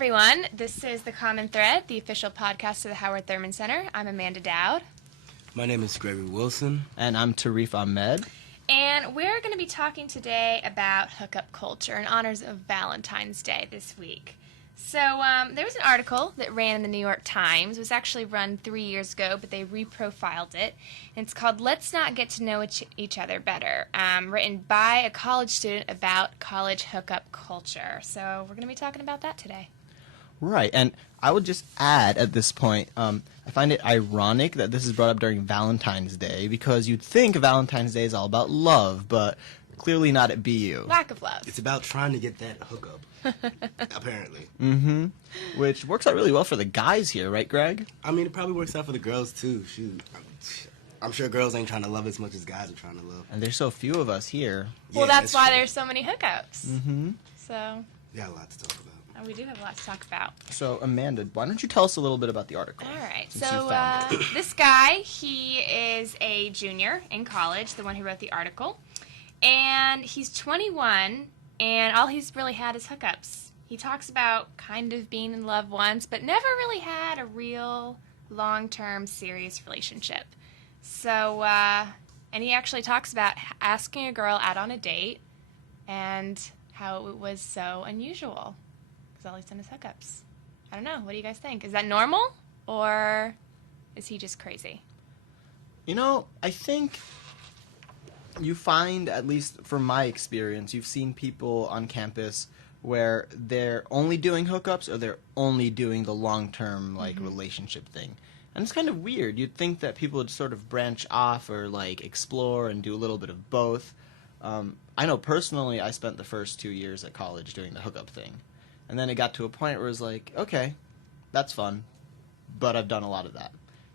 everyone. This is The Common Thread, the official podcast of the Howard Thurman Center. I'm Amanda Dowd. My name is Gregory Wilson. And I'm Tarif Ahmed. And we're going to be talking today about hookup culture in honors of Valentine's Day this week. So there was an article that ran in the New York Times. It was actually run 3 years ago, but they reprofiled it. And it's called Let's Not Get to Know Each Other Better, written by a college student about college hookup culture. So we're going to be talking about that today. Right, and I would just add at this point, I find it ironic that this is brought up during Valentine's Day, because you'd think Valentine's Day is all about love, but clearly not at BU. Lack of love. It's about trying to get that hookup, apparently. Mm-hmm. Which works out really well for the guys here, right, Greg? I mean, it probably works out for the girls, too. Shoot. I'm sure girls ain't trying to love as much as guys are trying to love. And there's so few of us here. Well, Yeah, that's why true. there's so many hookups. Mm-hmm. So, We got a lot to talk about. we do have a lot to talk about. So, Amanda, why don't you tell us a little bit about the article? All right. since So you found it. this guy, he is a junior in college, the one who wrote the article. And he's 21, and all he's really had is hookups. He talks about kind of being in love once, but never really had a real long-term serious relationship. So, and he actually talks about asking a girl out on a date and how it was so unusual. Because all he's done is hookups. I don't know. What do you guys think? Is that normal? Or is he just crazy? You know, I think you find, at least from my experience, you've seen people on campus where they're only doing hookups or they're only doing the long-term, relationship thing. And it's kind of weird. You'd think that people would sort of branch off or, explore and do a little bit of both. I know personally I spent the first 2 years at college doing the hookup thing. And then it got to a point where it was like, okay, that's fun, but I've done a lot of that.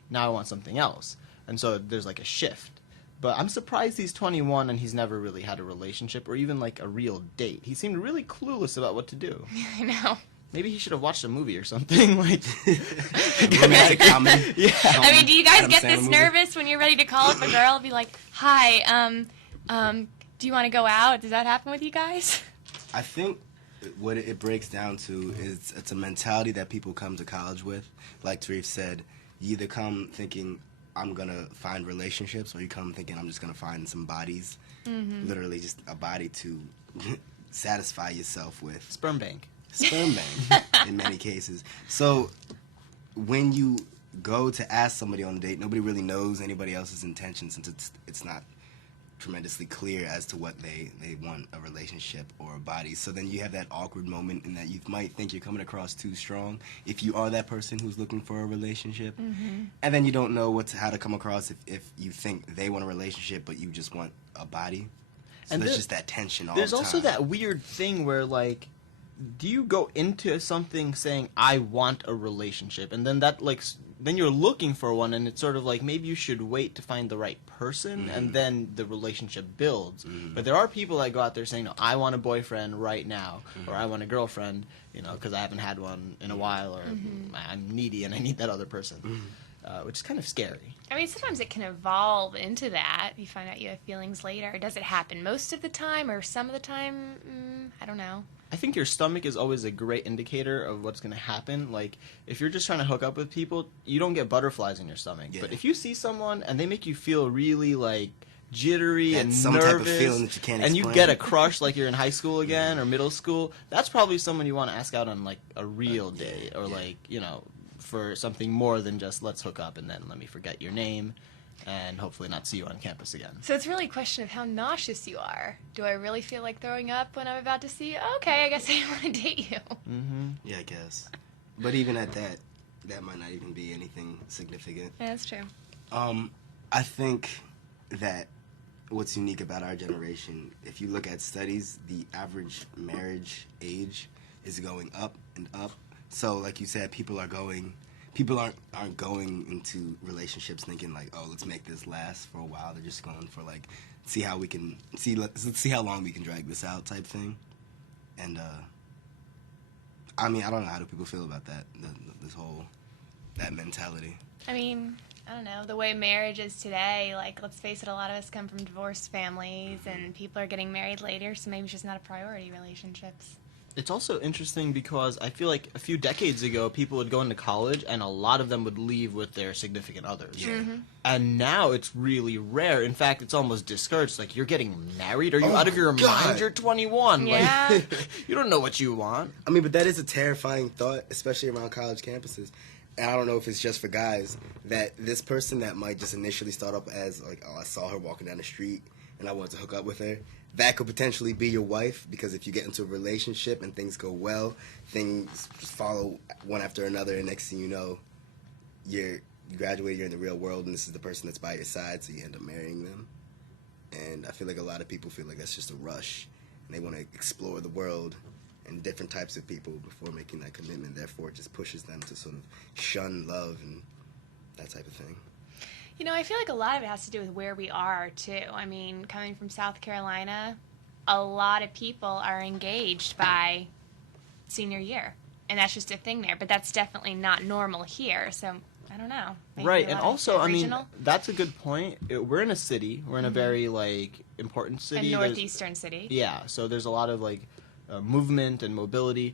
Now I want something else. And so there's a shift. But I'm surprised he's 21 and he's never really had a relationship or even a real date. He seemed really clueless about what to do. I know. Maybe he should have watched a movie or something. Romantic comedy. Yeah. I mean, do you guys Adam get Sandler this movie. nervous when you're ready to call up a girl and be like, hi, do you want to go out? Does that happen with you guys? I think what it breaks down to is it's a mentality that people come to college with. Like Tarif said, you either come thinking, I'm going to find relationships, or you come thinking, I'm just going to find some bodies. Mm-hmm. Literally just a body to satisfy yourself with. Sperm bank. Sperm bank, in many cases. So when you go to ask somebody on a date, nobody really knows anybody else's intentions, since it's not tremendously clear as to what they want, a relationship or a body. So then you have that awkward moment in that you might think you're coming across too strong if you are that person who's looking for a relationship. Mm-hmm. And then you don't know how to come across if you think they want a relationship but you just want a body. So And there's just that tension all There's the time. also that weird thing where, do you go into something saying, I want a relationship, and then that, then you're looking for one, and it's sort of maybe you should wait to find the right person, and then the relationship builds. But there are people that go out there saying, no, I want a boyfriend right now, or I want a girlfriend, because I haven't had one in a while, or I'm needy and I need that other person, which is kind of scary. I mean, sometimes it can evolve into that. You find out you have feelings later. Does it happen most of the time or some of the time? I don't know. I think your stomach is always a great indicator of what's going to happen. If you're just trying to hook up with people, you don't get butterflies in your stomach. Yeah. But if you see someone and they make you feel really, jittery That's and some nervous, type of feeling that you can't and you explain. get a crush like you're in high school again or middle school, that's probably someone you want to ask out on, a real date or, for something more than just let's hook up and then let me forget your name and hopefully not see you on campus again. So it's really a question of how nauseous you are. Do I really feel like throwing up when I'm about to see you? Okay, I guess I don't want to date you. Mm-hmm. Yeah, I guess. But even at that might not even be anything significant. Yeah, that's true. I think that what's unique about our generation, if you look at studies, the average marriage age is going up and up. So, like you said, people aren't going into relationships thinking oh, let's make this last for a while. They're just going for let's see how long we can drag this out type thing. And I mean, I don't know, how do people feel about that? That mentality. I mean, I don't know, the way marriage is today, let's face it, a lot of us come from divorced families and people are getting married later, so maybe it's just not a priority, relationships. It's also interesting because I feel like a few decades ago, people would go into college and a lot of them would leave with their significant others. Yeah. And now it's really rare. In fact, it's almost discouraged. Like, you're getting married? Are you Oh out of my your God. mind? You're 21. Yeah. Like, you don't know what you want. I mean, but that is a terrifying thought, especially around college campuses. And I don't know if it's just for guys, that this person that might just initially start up as, like, oh, I saw her walking down the street and I wanted to hook up with her, that could potentially be your wife, because if you get into a relationship and things go well, things just follow one after another, and next thing you know, you graduate, you're in the real world, and this is the person that's by your side, so you end up marrying them. And I feel like a lot of people feel like that's just a rush, and they want to explore the world and different types of people before making that commitment. Therefore, it just pushes them to sort of shun love and that type of thing. You know, I feel like a lot of it has to do with where we are, too. I mean, coming from South Carolina, a lot of people are engaged by senior year. And that's just a thing there. But that's definitely not normal here. So, I don't know. Maybe Right, a and lot of also, I mean, regional? that's a good point. We're in a city. We're in a very, like, important city. A There's- northeastern city. Yeah, so there's a lot of, like, movement and mobility.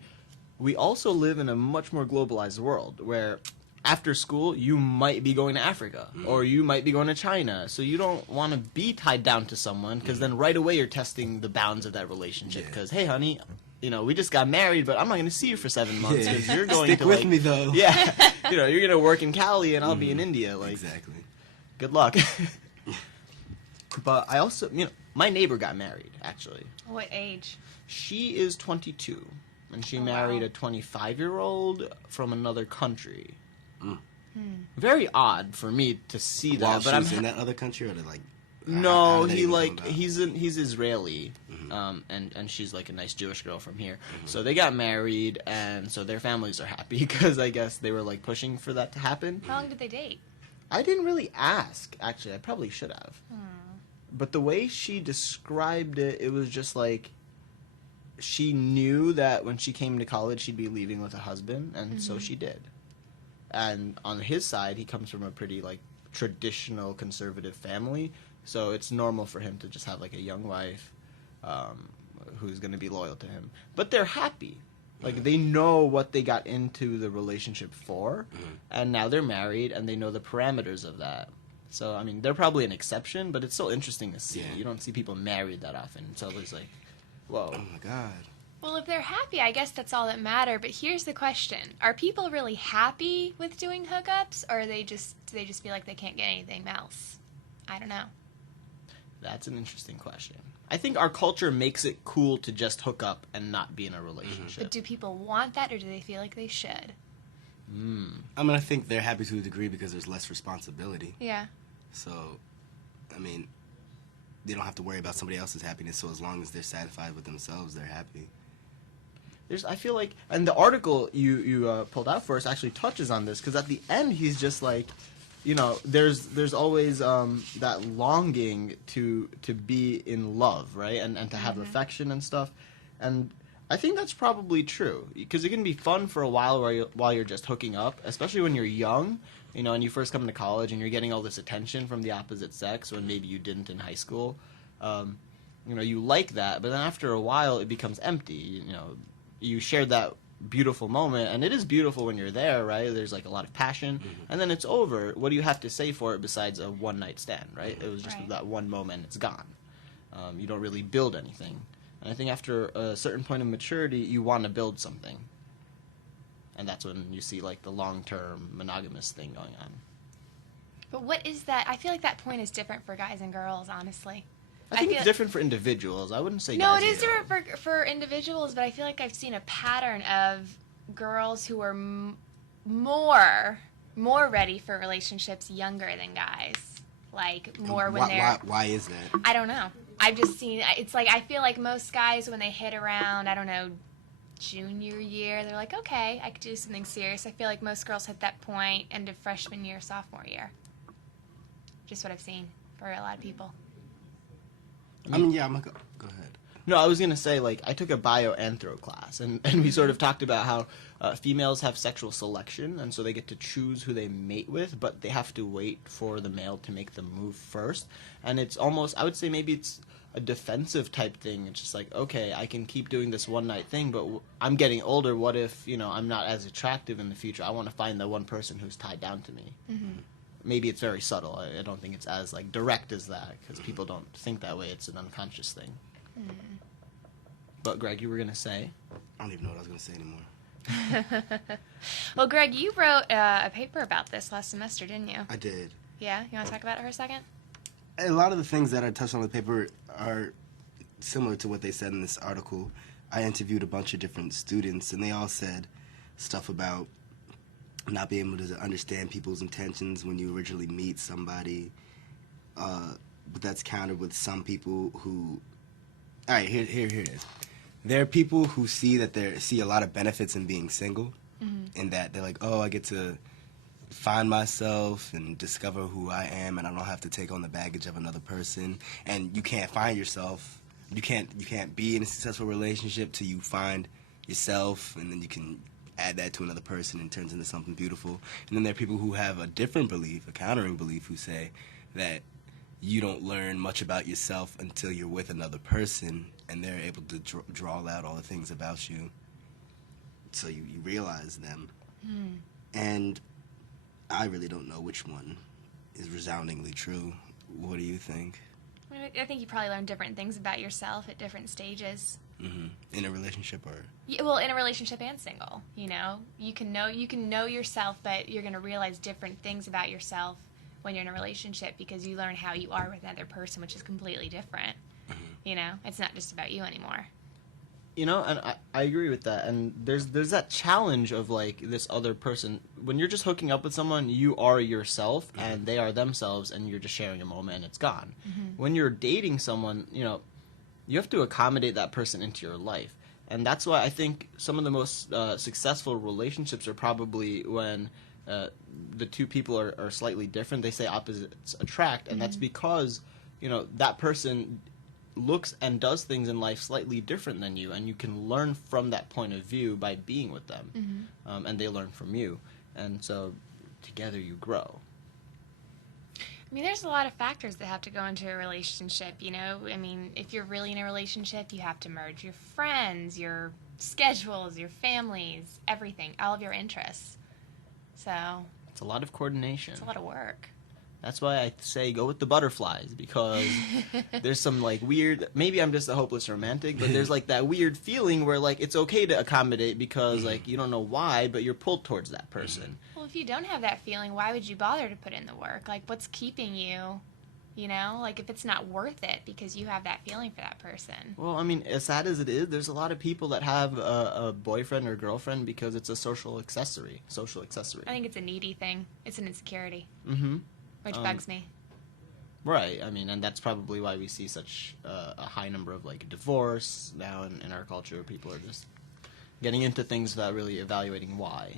We also live in a much more globalized world where after school you might be going to Africa or you might be going to China. So you don't want to be tied down to someone because then right away you're testing the bounds of that relationship. Yeah. Because, hey, honey, you know, we just got married, but I'm not going to see you for 7 months Yeah. because you're going Stick to, with like, me, though. Yeah, you know, you're going to work in Cali and I'll be in India. Like, Exactly. good luck. But I also, you know, my neighbor got married, actually. What age? She is 22, and she Oh, married wow. a 25-year-old from another country. Mm. Very odd for me to see that, While but she I'm was in that other country, or like no, how did that he even like come about? he's Israeli, and she's like a nice Jewish girl from here. So they got married, and so their families are happy because I guess they were like pushing for that to happen. How long did they date? I didn't really ask, actually. I probably should have. But the way she described it, it was just like she knew that when she came to college she'd be leaving with a husband, and so she did. And on his side, he comes from a pretty like traditional conservative family, so it's normal for him to just have like a young wife who's going to be loyal to him. But they're happy. Like, they know what they got into the relationship for, and now they're married, and they know the parameters of that. So, I mean, they're probably an exception, but it's still interesting to see. Yeah. You don't see people married that often. So it's like, whoa. Oh my God. Well, if they're happy, I guess that's all that matter. But here's the question: are people really happy with doing hookups, or do they just feel like they can't get anything else? I don't know. That's an interesting question. I think our culture makes it cool to just hook up and not be in a relationship. But do people want that, or do they feel like they should? I mean, I think they're happy to a degree because there's less responsibility. Yeah. So, I mean, they don't have to worry about somebody else's happiness. So as long as they're satisfied with themselves, they're happy. I feel like, and the article you pulled out for us actually touches on this, because at the end he's just like, you know, there's always that longing to be in love, right, and to have affection and stuff, and I think that's probably true, because it can be fun for a while while you're just hooking up, especially when you're young, you know, and you first come to college and you're getting all this attention from the opposite sex when maybe you didn't in high school. You know, you like that, but then after a while it becomes empty. You know, you shared that beautiful moment, and it is beautiful when you're there, right? There's like a lot of passion, and then it's over. What do you have to say for it besides a one-night stand, right? It was just Right. that one moment, it's gone. You don't really build anything. And I think after a certain point of maturity, you want to build something. And that's when you see like the long-term monogamous thing going on. But what is that? I feel like that point is different for guys and girls, honestly. I think feel- it's different for individuals. I wouldn't say No, guys it and is girls. different for individuals, but I feel like I've seen a pattern of girls who are more ready for relationships younger than guys. Like, more when they're... Why is that? I don't know. I've just seen... It's like, I feel like most guys, when they hit around, I don't know, junior year, they're like, okay, I could do something serious. I feel like most girls hit that point end of freshman year, sophomore year. Just what I've seen for a lot of people. I mean, yeah, go ahead. No, I was going to say, like, I took a bioanthro class, and we sort of talked about how females have sexual selection, and so they get to choose who they mate with, but they have to wait for the male to make the move first. And it's almost, I would say maybe it's a defensive type thing. It's just like, okay, I can keep doing this one night thing, but I'm getting older. What if, I'm not as attractive in the future? I want to find the one person who's tied down to me. Mm-hmm. Maybe it's very subtle. I don't think it's as like direct as that, because people don't think that way. It's an unconscious thing. Mm. But Greg, you were gonna say? I don't even know what I was gonna say anymore. Well, Greg, you wrote a paper about this last semester, didn't you? I did. Yeah? You want to talk about it for a second? A lot of the things that I touched on in the paper are similar to what they said in this article. I interviewed a bunch of different students, and they all said stuff about not being able to understand people's intentions when you originally meet somebody. But that's countered with some people who... All right, here it is. There are people who see a lot of benefits in being single, in that they're like, oh, I get to find myself and discover who I am, and I don't have to take on the baggage of another person. And you can't find yourself. You can't be in a successful relationship till you find yourself, and then you can add that to another person and it turns into something beautiful. And then there are people who have a different belief, a countering belief, who say that you don't learn much about yourself until you're with another person, and they're able to draw out all the things about you, so you realize them. And I really don't know which one is resoundingly true. What do you think? I think you probably learn different things about yourself at different stages. In a relationship, or? Yeah, well, in a relationship and single, you can know yourself, but you're going to realize different things about yourself when you're in a relationship, because you learn how you are with another person, which is completely different. It's not just about you anymore. And I agree with that. And there's that challenge of, like, this other person. When you're just hooking up with someone, you are yourself, and they are themselves, and you're just sharing a moment, and it's gone. When you're dating someone, you have to accommodate that person into your life. And that's why I think some of the most successful relationships are probably when the two people are slightly different. They say opposites attract, and that's because, that person looks and does things in life slightly different than you, and you can learn from that point of view by being with them, and they learn from you, and so together you grow. I mean, there's a lot of factors that have to go into a relationship, I mean, if you're really in a relationship, you have to merge your friends, your schedules, your families, everything, all of your interests. So it's a lot of coordination. It's a lot of work. That's why I say go with the butterflies, because there's some, like, weird... Maybe I'm just a hopeless romantic, but there's, like, that weird feeling where, like, it's okay to accommodate because, like, you don't know why, but you're pulled towards that person. Well, if you don't have that feeling, why would you bother to put in the work? Like, what's keeping you, Like, if it's not worth it because you have that feeling for that person. Well, I mean, as sad as it is, there's a lot of people that have a boyfriend or girlfriend because it's a social accessory. I think it's a needy thing. It's an insecurity. Which bugs me. Right. I mean, and that's probably why we see such a high number of, like, divorce now in our culture. People are just getting into things without really evaluating why.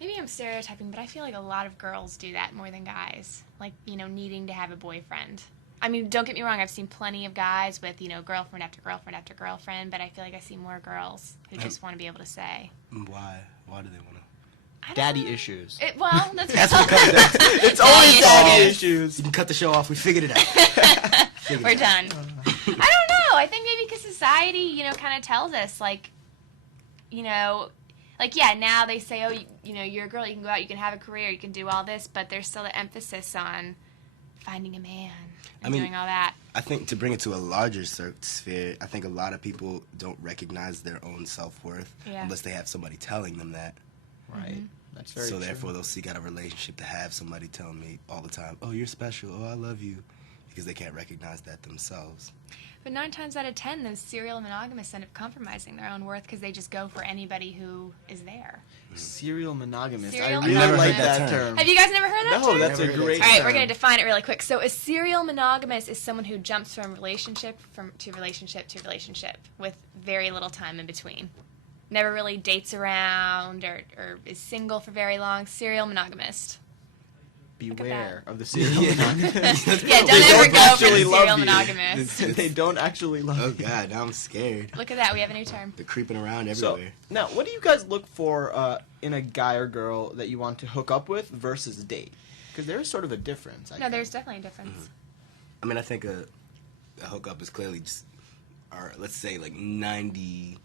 Maybe I'm stereotyping, but I feel like a lot of girls do that more than guys. Like, needing to have a boyfriend. I mean, don't get me wrong, I've seen plenty of guys with, girlfriend after girlfriend after girlfriend, but I feel like I see more girls who just want to be able to say. Why? Why do they want to? Daddy issues. That's what it comes down to. It's always daddy issues. You can cut the show off. We figured it out. We're done. I don't know. I think maybe because society, kind of tells us, like, yeah, now they say, oh, you're a girl, you can go out, you can have a career, you can do all this, but there's still an emphasis on finding a man and doing all that. I think to bring it to a larger sphere, I think a lot of people don't recognize their own self-worth unless they have somebody telling them that. Right. That's very true. So therefore, they'll seek out a relationship to have somebody tell me all the time, oh, you're special, oh, I love you, because they can't recognize that themselves. But 9 times out of 10, those serial monogamists end up compromising their own worth because they just go for anybody who is there. Serial monogamist. Serial I really like that term. Have you guys never heard that term? No, that's a great term. All right, term. we're going to define it really quick. So a serial monogamist is someone who jumps from relationship to relationship to relationship with very little time in between. Never really dates around or is single for very long. Serial monogamist. Beware of the serial monogamist. Yeah, don't ever go for the serial monogamist. They don't actually love you. Oh, God, now I'm scared. Look at that. We have a new term. They're creeping around everywhere. So, now, what do you guys look for in a guy or girl that you want to hook up with versus date? Because there is sort of a difference. I think. There's definitely a difference. I mean, I think a hookup is clearly just, or let's say like 95%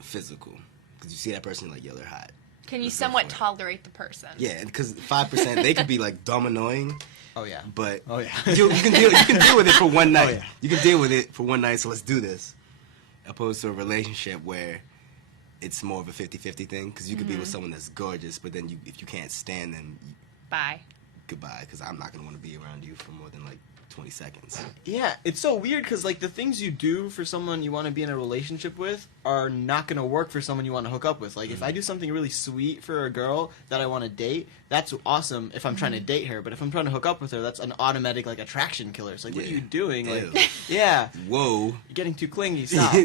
physical. Because you see that person, like, yo, they're hot. Can you Let's go somewhat for it. tolerate the person? Yeah, because 5%, they could be like dumb annoying. Oh yeah. But Oh yeah. you can deal with it for one night. Oh, yeah. You can deal with it for one night, so let's do this. Opposed to a relationship where it's more of a 50-50 thing, because you could be with someone that's gorgeous, but then if you can't stand them, Bye. goodbye, because I'm not going to want to be around you for more than like 20 seconds. Yeah, it's so weird because like the things you do for someone you want to be in a relationship with are not going to work for someone you want to hook up with. Like if I do something really sweet for a girl that I want to date, that's awesome if I'm trying to date her. But if I'm trying to hook up with her, that's an automatic like attraction killer. It's like, what are Yeah. you doing? Ew. Like, yeah, Whoa. you're getting too clingy. Stop.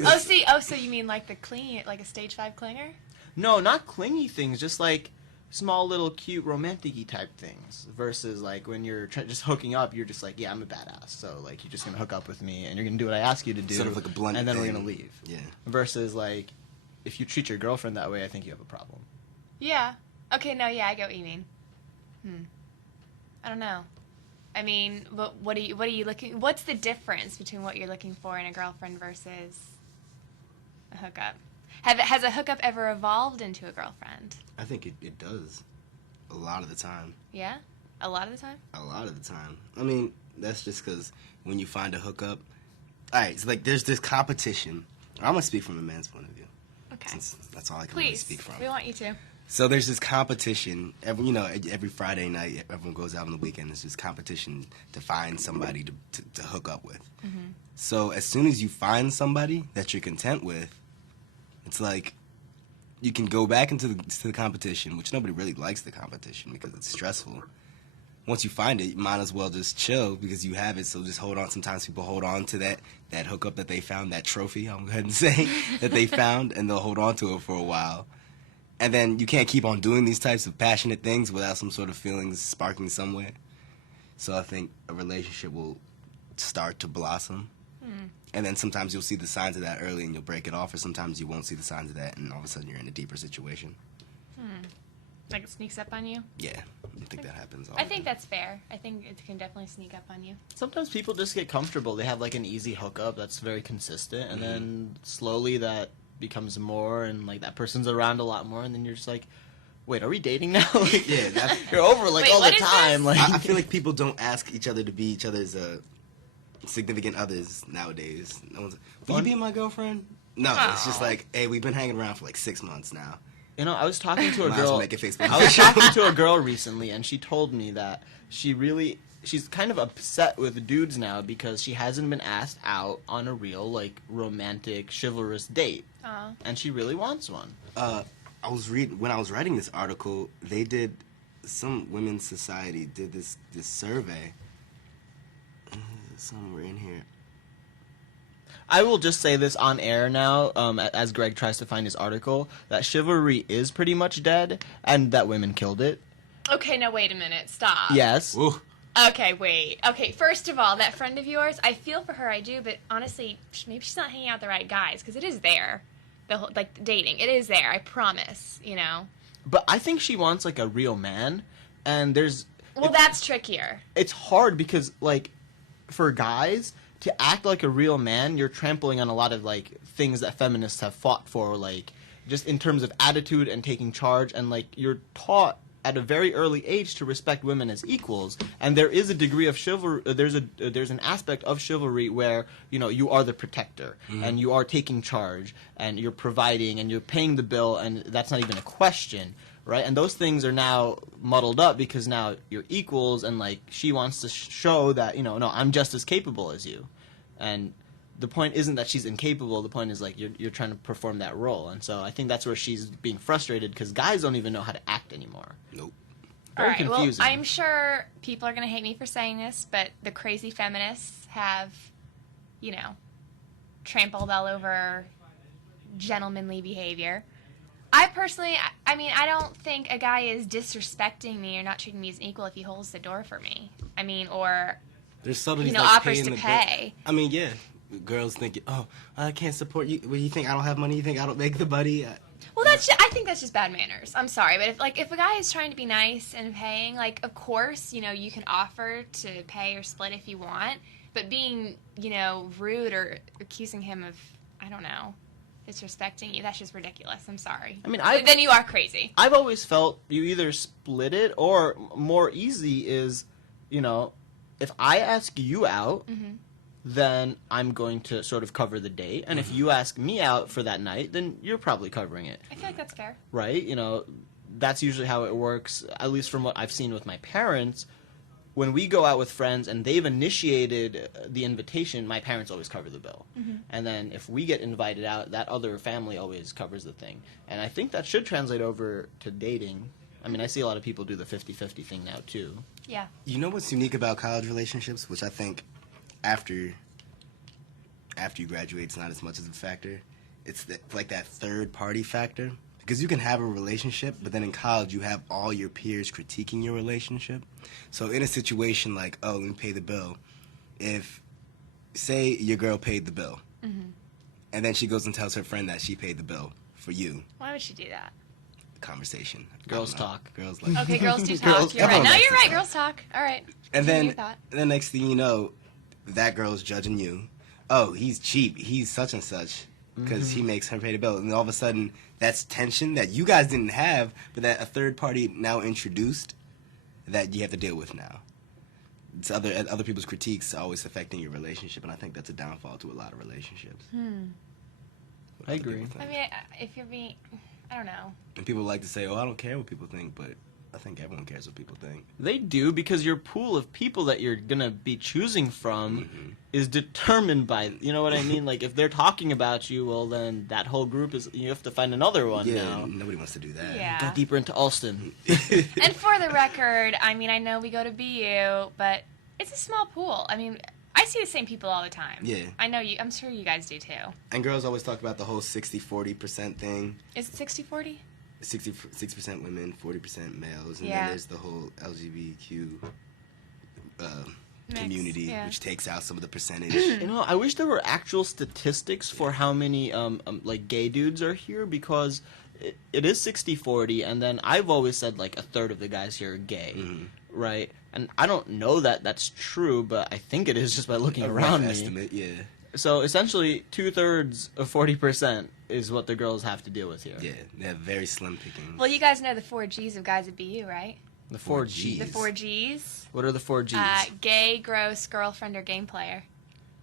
So you mean like the clingy, like a stage 5 clinger? No, not clingy things. Just like small little cute romantic-y type things versus like when you're just hooking up, you're just like, yeah, I'm a badass, so like you're just gonna hook up with me and you're gonna do what I ask you to do, Sort of like a blunt and then we're thing. gonna leave. Yeah. Versus like if you treat your girlfriend that way, I think you have a problem. Yeah. Okay, no, yeah, I get what you mean. I don't know. I mean, what are you looking? What's the difference between what you're looking for in a girlfriend versus a hookup? Has a hookup ever evolved into a girlfriend? I think it does. A lot of the time. Yeah? A lot of the time? A lot of the time. I mean, that's just because when you find a hookup... Alright, so like there's this competition. I'm going to speak from a man's point of view. Okay. Since that's all I can really Please. speak from. We want you to. So there's this competition. Every Friday night, everyone goes out on the weekend. There's this competition to find somebody to hook up with. Mm-hmm. So as soon as you find somebody that you're content with, it's like you can go back into the competition, which nobody really likes the competition because it's stressful. Once you find it, you might as well just chill because you have it. So just hold on. Sometimes people hold on to that hookup that they found, that trophy, I'll go ahead and say, that they found, and they'll hold on to it for a while. And then you can't keep on doing these types of passionate things without some sort of feelings sparking somewhere. So I think a relationship will start to blossom. And then sometimes you'll see the signs of that early and you'll break it off, or sometimes you won't see the signs of that and all of a sudden you're in a deeper situation. Like it sneaks up on you? Yeah, I think that happens all I the think time. that's fair. I think it can definitely sneak up on you. Sometimes people just get comfortable. They have like an easy hookup that's very consistent, and then slowly that becomes more, and like that person's around a lot more, and then you're just like, wait, are we dating now? Like, Yeah, that's, you're over like Wait, all the what is time. this? Like I feel like people don't ask each other to be each other's significant others nowadays. No one's, will you be my girlfriend? No, it's just Aw. like, hey, we've been hanging around for like 6 months now. You know, I was talking to a Might as well girl. make it Facebook. I was talking to a girl recently, and she told me that she's kind of upset with dudes now because she hasn't been asked out on a real like romantic chivalrous date, Aw. and she really wants one. When I was writing this article, they did, some women's society did this survey. Somewhere in here. I will just say this on air now, as Greg tries to find his article, that chivalry is pretty much dead, and that women killed it. Okay, now wait a minute. Stop. Yes. Whoa. Okay, wait. Okay, first of all, that friend of yours, I feel for her, I do, but honestly, maybe she's not hanging out with the right guys, because it is there. The whole, like, dating. It is there, I promise, you know? But I think she wants, like, a real man, and there's... Well, that's trickier. It's hard because, like, for guys, to act like a real man, you're trampling on a lot of, like, things that feminists have fought for, like, just in terms of attitude and taking charge, and, like, you're taught at a very early age to respect women as equals, and there is a degree of chivalry. There's an aspect of chivalry where you are the protector, and you are taking charge, and you're providing, and you're paying the bill, and that's not even a question, right? And those things are now muddled up because now you're equals, and like she wants to show that no, I'm just as capable as you, and the point isn't that she's incapable. The point is like you're trying to perform that role, and so I think that's where she's being frustrated because guys don't even know how to act anymore. Nope. Very All right, confusing. well, I'm sure people are going to hate me for saying this, but the crazy feminists have, trampled all over gentlemanly behavior. I personally, I don't think a guy is disrespecting me or not treating me as equal if he holds the door for me. Or, There's subtleties like offers paying to the bill. pay. I mean, yeah. Girls think, oh, I can't support you. Well, you think I don't have money? You think I don't make the money? Well, I think that's just bad manners. I'm sorry, but if a guy is trying to be nice and paying, like, of course, you can offer to pay or split if you want. But being, rude or accusing him of, I don't know, disrespecting you, that's just ridiculous. I'm sorry. I mean, then you are crazy. I've always felt you either split it, or more easy is, if I ask you out, then I'm going to sort of cover the date. And if you ask me out for that night, then you're probably covering it. I feel like that's fair. Right? That's usually how it works, at least from what I've seen with my parents. When we go out with friends and they've initiated the invitation, my parents always cover the bill. And then if we get invited out, that other family always covers the thing. And I think that should translate over to dating. I mean, I see a lot of people do the 50-50 thing now, too. Yeah. You know what's unique about college relationships, which I think after you graduate, it's not as much as a factor. It's like that third party factor. Because you can have a relationship, but then in college you have all your peers critiquing your relationship. So in a situation like, oh, let me pay the bill. If, say, your girl paid the bill, and then she goes and tells her friend that she paid the bill for you. Why would she do that? Conversation. Girls talk. Girls like. Okay, girls do talk. Girls- You're right. everyone No, likes you're to right. talk. Girls talk. All right. And Continue then your thought. the next thing you know, that girl's judging you. Oh, he's cheap. He's such and such because he makes her pay the bill. And all of a sudden, that's tension that you guys didn't have, but that a third party now introduced that you have to deal with now. It's other people's critiques always affecting your relationship, and I think that's a downfall to a lot of relationships. I agree. I mean, if you're being, I don't know. And people like to say, "Oh, I don't care what people think," but I think everyone cares what people think. They do, because your pool of people that you're going to be choosing from is determined by, you know what I mean? Like, if they're talking about you, well, then that whole group you have to find another one Yeah, now. nobody wants to do that. Yeah. Got deeper into Alston. And for the record, I mean, I know we go to BU, but it's a small pool. I mean, I see the same people all the time. Yeah. I know you. I'm sure you guys do too. And girls always talk about the whole 60-40% thing. Is it 60-40? 60% women, 40% males, and Yeah. then there's the whole LGBTQ Mix, community, yeah. which takes out some of the percentage. I wish there were actual statistics for how many like gay dudes are here, because it is 60-40, and then I've always said like a third of the guys here are gay, right? And I don't know that that's true, but I think it is just by looking A around rough me. estimate, yeah. So essentially, 2/3 of 40% is what the girls have to deal with here. Yeah, they have very slim picking. Well, you guys know the 4 G's of guys at BU, right? The 4 Gs. The 4 G's. What are the 4 Gs? Gay, gross, girlfriend, or game player.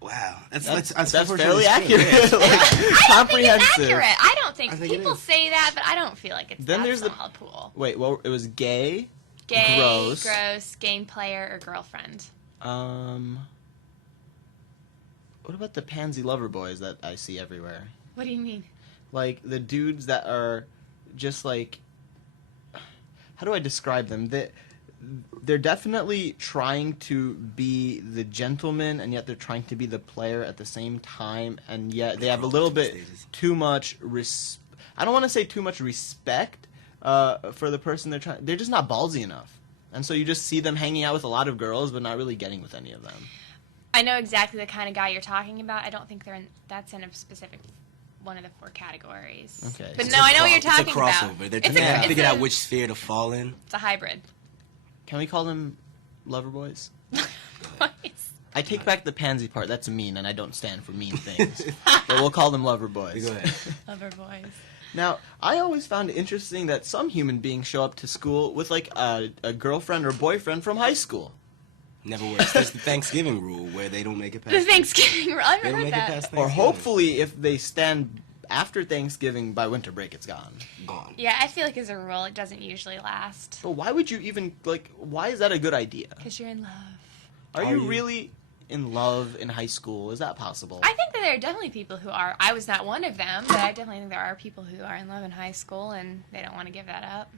Wow, that's fairly true. accurate. Yeah. Like, I don't think it's comprehensive. accurate. I don't think I think it people is. say that, but I don't feel like it's Then that there's the- small pool. Wait, well, it was gay, Gay, gross. game player, or girlfriend. What about the pansy lover boys that I see everywhere? What do you mean? Like, the dudes that are just like... How do I describe them? They're definitely trying to be the gentleman, and yet they're trying to be the player at the same time, and yet they have a little bit too much I don't want to say too much respect for the person they're trying... They're just not ballsy enough. And so you just see them hanging out with a lot of girls, but not really getting with any of them. I know exactly the kind of guy you're talking about. I don't think that's in a specific one of the 4 categories. Okay. But So no, I know what you're It's a talking crossover. about. They're It's trying to it's figure a- out which sphere to fall in. It's a hybrid. Can we call them lover boys? Boys. I take back the pansy part. That's mean, and I don't stand for mean things. But we'll call them lover boys. Go ahead. Lover boys. Now, I always found it interesting that some human beings show up to school with, like, a girlfriend or boyfriend from high school. Never works. There's the Thanksgiving rule where they don't make it past. The Thanksgiving rule. I've They never don't heard make it that. past Or Thanksgiving. hopefully, if they stand after Thanksgiving, by winter break, it's gone. Gone. Yeah, I feel like as a rule, it doesn't usually last. But why would you even, like, why is that a good idea? Because you're in love. Are Are you you? really in love in high school? Is that possible? I think that there are definitely people who are. I was not one of them, but I definitely think there are people who are in love in high school and they don't want to give that up.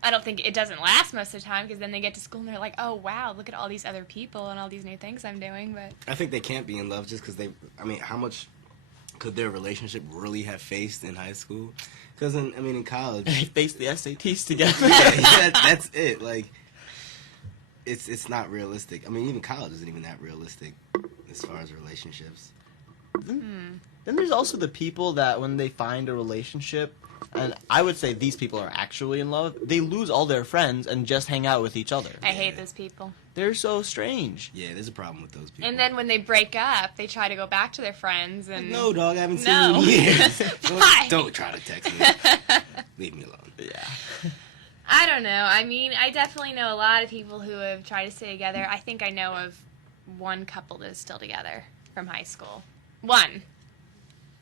I don't think it doesn't last most of the time because then they get to school and they're like, oh, wow, look at all these other people and all these new things I'm doing. But I think they can't be in love just because they. I mean, how much could their relationship really have faced in high school? Because in college, They face the SATs together. yeah, that's it. Like, it's not realistic. I mean, even college isn't even that realistic as far as relationships. Then there's also the people that when they find a relationship, and I would say these people are actually in love, they lose all their friends and just hang out with each other. I hate those people. They're so strange. Yeah, there's a problem with those people. And then when they break up, they try to go back to their friends and... No, dog, I haven't seen No. you in years. Why? Don't try to text me. Leave me alone. Yeah. I don't know. I mean, I definitely know a lot of people who have tried to stay together. I think I know of one couple that is still together from high school. One.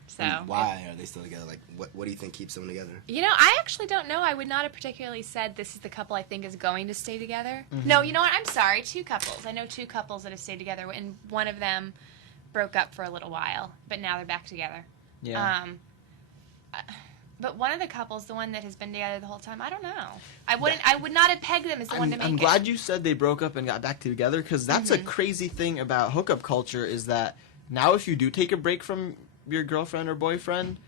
So. Why are they still together? Like, what do you think keeps them together? You know, I actually don't know. I would not have particularly said this is the couple I think is going to stay together. Mm-hmm. No, you know what? I'm sorry. Two couples. I know two couples that have stayed together, and one of them broke up for a little while, but now they're back together. Yeah. But one of the couples, the one that has been together the whole time, I don't know. I would not have pegged them as the one to make I'm it. glad you said they broke up and got back together, because that's a crazy thing about hookup culture is that now if you do take a break from your girlfriend or boyfriend,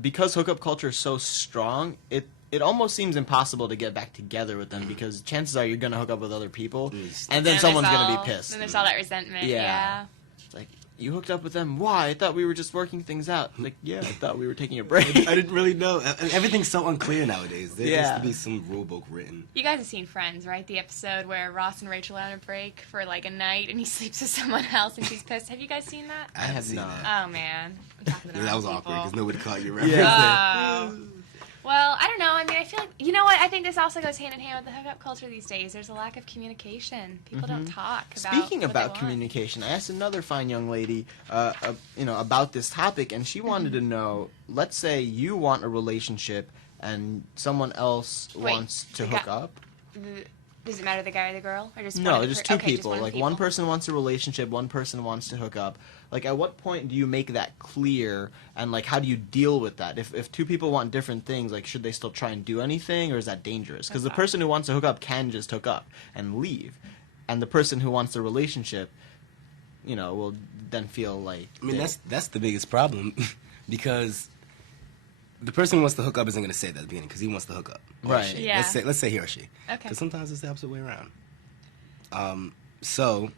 because hookup culture is so strong, it almost seems impossible to get back together with them, because chances are you're going to hook up with other people, and then someone's going to be pissed. Then there's all that resentment, yeah. It's like, you hooked up with them, why? I thought we were just working things out. Like, yeah, I thought we were taking a break. I didn't really know. Everything's so unclear nowadays. There Yeah. has to be some rule book written. You guys have seen Friends, right? The episode where Ross and Rachel are on a break for like a night and he sleeps with someone else and she's pissed. Have you guys seen that? I haven't have seen not. that. Oh, man. I'm talking to the That wrong was people. awkward because nobody caught your reference. Yeah. Oh. Well, I don't know. I mean, I feel like, you know what? I think this also goes hand in hand with the hookup culture these days. There's a lack of communication. People don't talk about Speaking what they about want. communication, I asked another fine young lady, about this topic, and she wanted to know. Let's say you want a relationship, and someone else Wait, wants to the hook guy- up. Does it matter the guy or the girl? Or just one No, of the just per- two okay, people. Just Like people? one person wants a relationship, one person wants to hook up. Like, at what point do you make that clear, and like, how do you deal with that? If two people want different things, like, should they still try and do anything, or is that dangerous? Because the person who wants to hook up can just hook up and leave, and the person who wants a relationship, will then feel like. I mean, that's the biggest problem because the person who wants to hook up isn't going to say that at the beginning because he wants to hook up. Or Right. she. Yeah. Let's say he or she. Okay. Because sometimes it's the opposite way around. So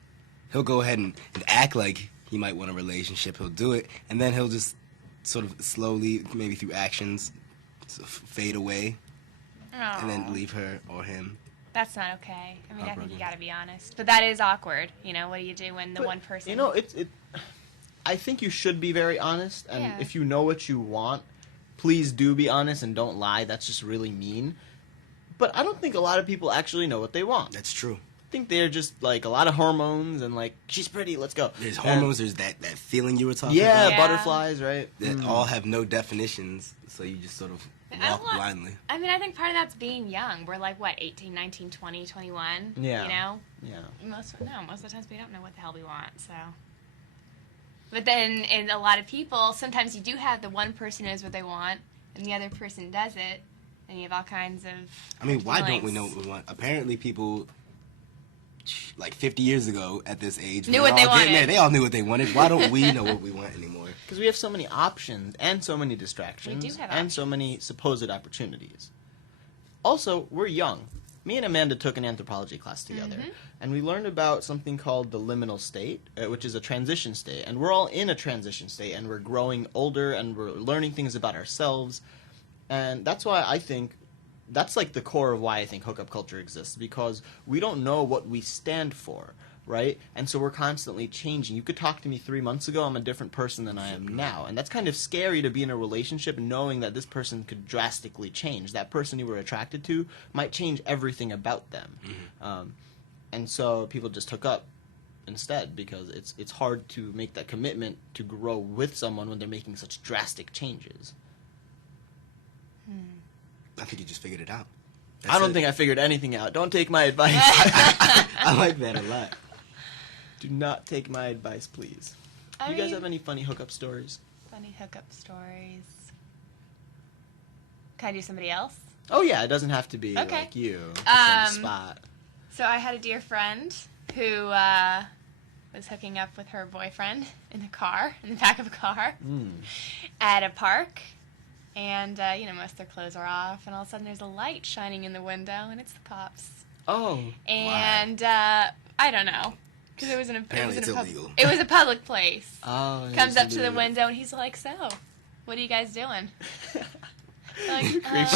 he'll go ahead and act like he might want a relationship. He'll do it, and then he'll just sort of slowly, maybe through actions, sort of fade away, and then leave her or him. That's not okay. I mean, I think Heartbroken. you got to be honest. But that is awkward. What do you do when the But, one person? I think you should be very honest, and Yeah. if you know what you want, please do be honest and don't lie. That's just really mean. But I don't think a lot of people actually know what they want. That's true. I think they're just like a lot of hormones and like, she's pretty, let's go. There's And- hormones. There's that feeling you were talking Yeah, about. Yeah. butterflies, right? That all have no definitions, so you just sort of I walk want- blindly. I mean, I think part of that's being young. We're like, what, 18, 19, 20, 21? Yeah. Yeah. Most of the times we don't know what the hell we want, so. But then, in a lot of people, sometimes you do have the one person knows what they want, and the other person does it, and you have all kinds of. I mean, why don't we feelings. know what we want? Apparently, people like 50 years ago at this age Knew when what they're they all getting wanted. there, they all knew what they wanted. Why don't we know what we want anymore? Because we have so many options and so many distractions We do have and so many supposed opportunities. Also, we're young. Me and Amanda took an anthropology class together, and we learned about something called the liminal state, which is a transition state. And we're all in a transition state, and we're growing older, and we're learning things about ourselves. And that's why I think that's like the core of why I think hookup culture exists, because we don't know what we stand for, right? And so we're constantly changing. You could talk to me 3 months ago, I'm a different person than I am now. And that's kind of scary to be in a relationship knowing that this person could drastically change. That person you were attracted to might change everything about them. And so people just hook up instead because it's hard to make that commitment to grow with someone when they're making such drastic changes. I think you just figured it out. I don't think I figured anything out. Don't take my advice. I like that a lot. Do not take my advice, please. I You guys mean, have any funny hookup stories? funny hookup stories? Can I do somebody else? Oh yeah, it doesn't have to be Okay. like you. It's on the Um, spot. So I had a dear friend who was hooking up with her boyfriend in the back of a car, at a park. And, most of their clothes are off, and all of a sudden there's a light shining in the window, and it's the cops. Oh. And, I don't know. Because it was in a Apparently it's illegal. It was a public place. Oh, Comes up to the window and he's like, "So, what are you guys doing?" Like,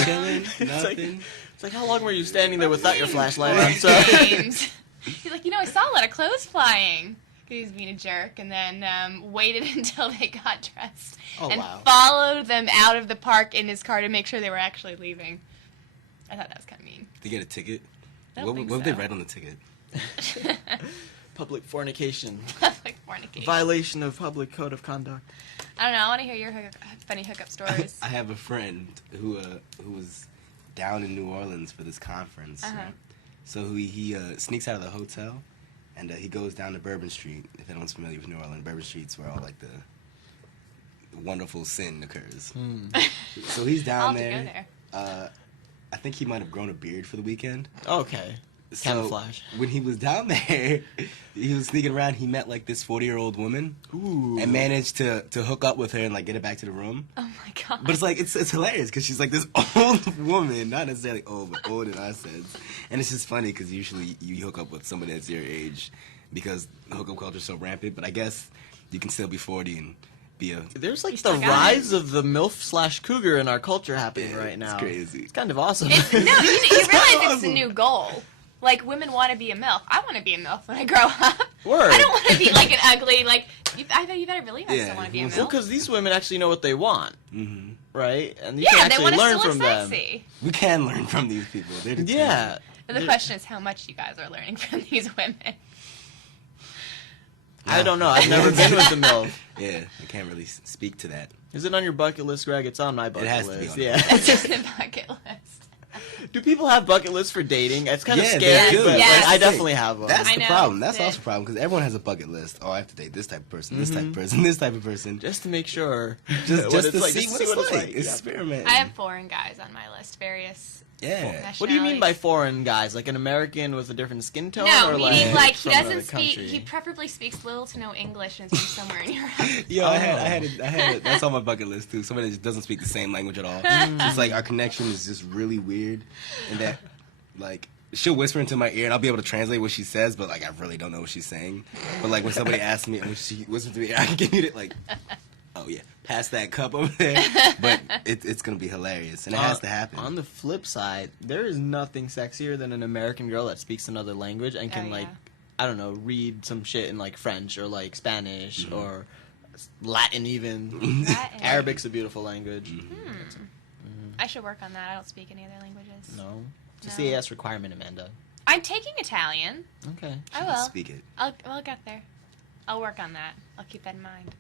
Chilling, nothing. It's like, how long were you standing there without your flashlight on? So Games. He's like, I saw a lot of clothes flying. He was being a jerk, and then waited until they got dressed and followed them out of the park in his car to make sure they were actually leaving. I thought that was kind of mean. Did they get a ticket? What have they read on the ticket? public fornication. Public fornication. Violation of public code of conduct. I don't know. I want to hear your funny hookup stories. I have a friend who was down in New Orleans for this conference. Uh-huh. So he sneaks out of the hotel, and he goes down to Bourbon Street. If anyone's familiar with New Orleans, Bourbon Street's where all like the wonderful sin occurs. So he's down I'll have to there. go there. I think he might have grown a beard for the weekend. Okay. So Camouflage. when he was down there, he was sneaking around. He met like this 40-year-old woman, and managed to hook up with her and like get her back to the room. Oh my god! But it's like it's hilarious because she's like this old woman, not necessarily old, but old in our sense. And it's just funny because usually you hook up with somebody that's your age because the hookup culture is so rampant. But I guess you can still be 40 and be a. There's like the rise of the MILF/cougar in our culture happening right now. It's crazy. It's kind of awesome. You realize it's a new goal. Like, women want to be a MILF. I want to be a MILF when I grow up. Word. I don't want to be, like, an ugly, like... I bet you better believe I still want to be a MILF. Well, because these women actually know what they want. Mm-hmm. Right? And you can actually learn from them. Sexy. We can learn from these people. They're yeah. But the question is how much you guys are learning from these women. I don't know. I've never been with a MILF. Yeah, I can't really speak to that. Is it on your bucket list, Greg? It's on my bucket list. It has to be on It's just a bucket list. Do people have bucket lists for dating? It's kind of scary, they do. but Yes. like, I definitely have one. That's I the know, problem. That's but- also the problem because everyone has a bucket list. Oh, I have to date this type of person, this type of person, this type of person. Just to make sure. Just what to it's like, see just to what it's like. Yeah. Experiment. I have foreign guys on my list. Various Yeah. What do you mean by nationalities. foreign guys? Like an American with a different skin tone? No, or meaning like he from doesn't the speak. country? He preferably speaks little to no English and is from somewhere in Europe. Yo, I had that's on my bucket list too. Somebody that doesn't speak the same language at all. It's like our connection is just really weird, and that like she'll whisper into my ear and I'll be able to translate what she says, but like I really don't know what she's saying. But like when somebody asks me and when she whispers to me, I can give it like, oh yeah, pass that cup over there. But it's gonna be hilarious, and it has to happen. On the flip side, there is nothing sexier than an American girl that speaks another language and can like, I don't know, read some shit in like French or like Spanish or Latin even. Arabic's a beautiful language. I should work on that. I don't speak any other languages. No. It's No. a CAS requirement, Amanda. I'm taking Italian. Okay. I will. Speak it. I'll get there. I'll work on that. I'll keep that in mind.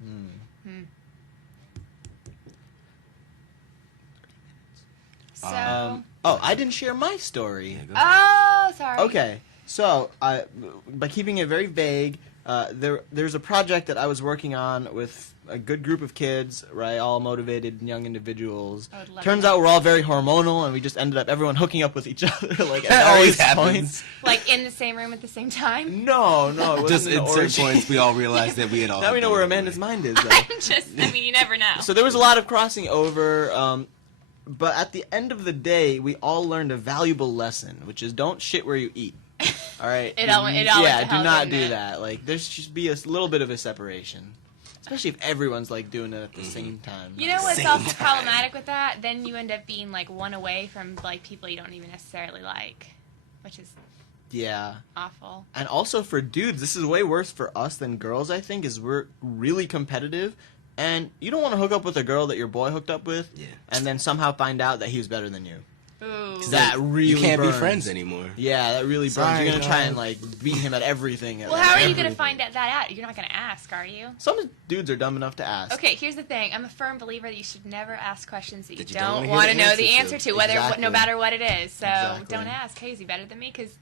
So. I didn't share my story. Yeah, go ahead. Oh, sorry. Okay, so by keeping it very vague, there's a project that I was working on with a good group of kids, right, all motivated young individuals. I would love Turns that. out we're all very hormonal, and we just ended up everyone hooking up with each other, like That at always various happens. points. Like in the same room at the same time. No, it wasn't Just an at certain orgy. points, we all realized that we had all. Now we know hooked where up. Amanda's mind is, though. I mean, you never know. So there was a lot of crossing over, but at the end of the day, we all learned a valuable lesson, which is don't shit where you eat. All right. It all went to hell, do not didn't do it? that. Like there should be a little bit of a separation, especially if everyone's like doing it at the same time. You know what's Same also time. problematic with that? Then you end up being like one away from like people you don't even necessarily like, which is Yeah. awful. And also for dudes, this is way worse for us than girls. I think is we're really competitive, and you don't want to hook up with a girl that your boy hooked up with, Yeah. and then somehow find out that he was better than you. Ooh. That really You can't burns. be friends anymore. Yeah, that really burns. Sorry, You're gonna try guys. and like beat him at everything. Well, how are you going to find that out? You're not going to ask, are you? Some dudes are dumb enough to ask. Okay, here's the thing. I'm a firm believer that you should never ask questions that you That you don't don't wanna hear want the to know the answer answer to. to, whether Exactly. no matter what it is. So Exactly. don't ask, hey, is he better than me? Because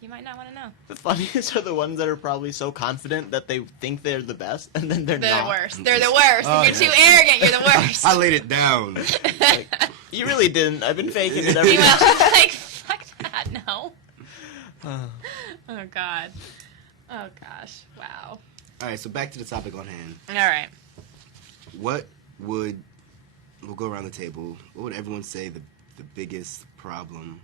you might not want to know. The funniest are the ones that are probably so confident that they think they're the best, and then they're They're not. the worst. They're the worst. Oh, if you're yeah. too arrogant, you're the worst. I laid it down. You really didn't. I've been faking it every Meanwhile, time. she's like, fuck that, no. Oh, God. Oh, gosh. Wow. All right, so back to the topic on hand. All right. We'll go around the table. What would everyone say the biggest problem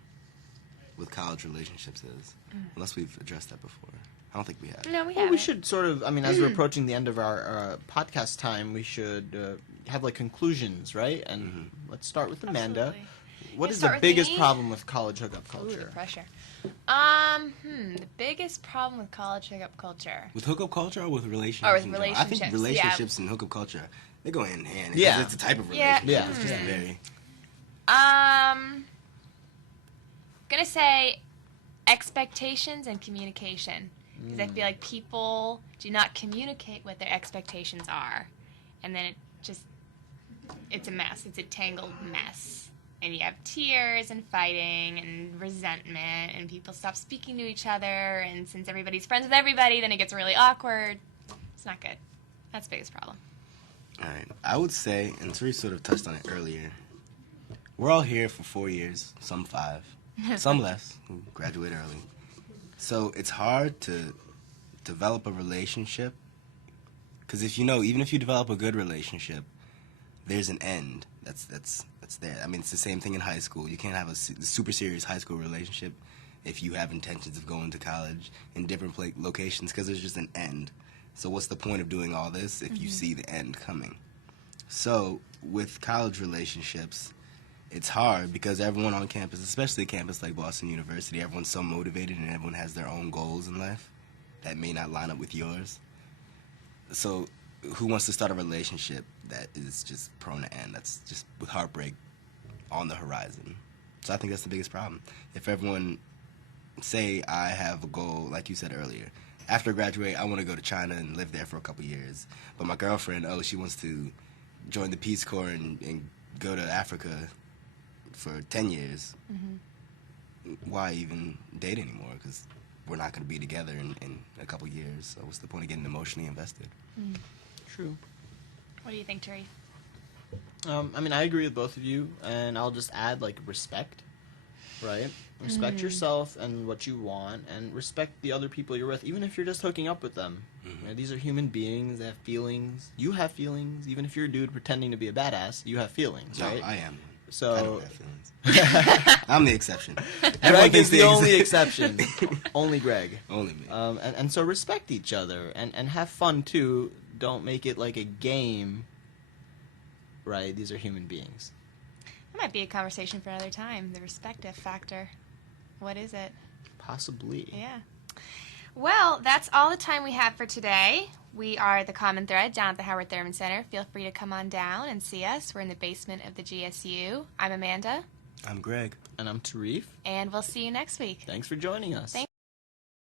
with college relationships is? Unless we've addressed that before. I don't think we have. No, we Well, haven't. we should sort of, I mean, as we're approaching the end of our podcast time, we should have, like, conclusions, right? And let's start with Amanda. Absolutely. What You is start the with biggest me? problem with college hookup Ooh, the culture? pressure. The biggest problem with college hookup culture. With hookup culture or with relationships? Or with in general? I think relationships, relationships and hookup culture, they go hand in hand. Yeah. It's a type of Yeah. relationship. Yeah. It's just very... Gonna say expectations and communication. Because I feel like people do not communicate what their expectations are. And then it's a mess. It's a tangled mess. And you have tears and fighting and resentment, and people stop speaking to each other, and since everybody's friends with everybody, then it gets really awkward. It's not good. That's the biggest problem. All right. I would say, and Therese sort of touched on it earlier, we're all here for 4 years, some 5, some less, who graduate early. So it's hard to develop a relationship, because even if you develop a good relationship, there's an end. That's there. I mean, it's the same thing in high school. You can't have a super serious high school relationship if you have intentions of going to college in different locations, because there's just an end. So what's the point of doing all this if you see the end coming? So with college relationships, it's hard because everyone on campus, especially a campus like Boston University, everyone's so motivated and everyone has their own goals in life that may not line up with yours. So who wants to start a relationship that is just prone to end? That's just with heartbreak on the horizon. So I think that's the biggest problem. If everyone, say I have a goal, like you said earlier, after I graduate, I want to go to China and live there for a couple years. But my girlfriend, she wants to join the Peace Corps and go to Africa for 10 years. Why even date anymore? Because we're not going to be together in a couple years. So what's the point of getting emotionally invested? True. What do you think, Therese? I mean, I agree with both of you, and I'll just add, like, respect, right? Respect yourself and what you want, and respect the other people you're with, even if you're just hooking up with them. You know, these are human beings, they have feelings. You have feelings. Even if you're a dude pretending to be a badass, you have feelings, right? No, I am. So I don't have feelings. I'm the exception. Everyone Greg is thinks the they only exist. exception. Only Greg. Only me. And so respect each other and have fun too. Don't make it like a game. Right? These are human beings. That might be a conversation for another time. The respect factor. What is it? Possibly. Yeah. Well, that's all the time we have for today. We are the Common Thread down at the Howard Thurman Center. Feel free to come on down and see us. We're in the basement of the GSU. I'm Amanda. I'm Greg. And I'm Tarif. And we'll see you next week. Thanks for joining us. Thanks.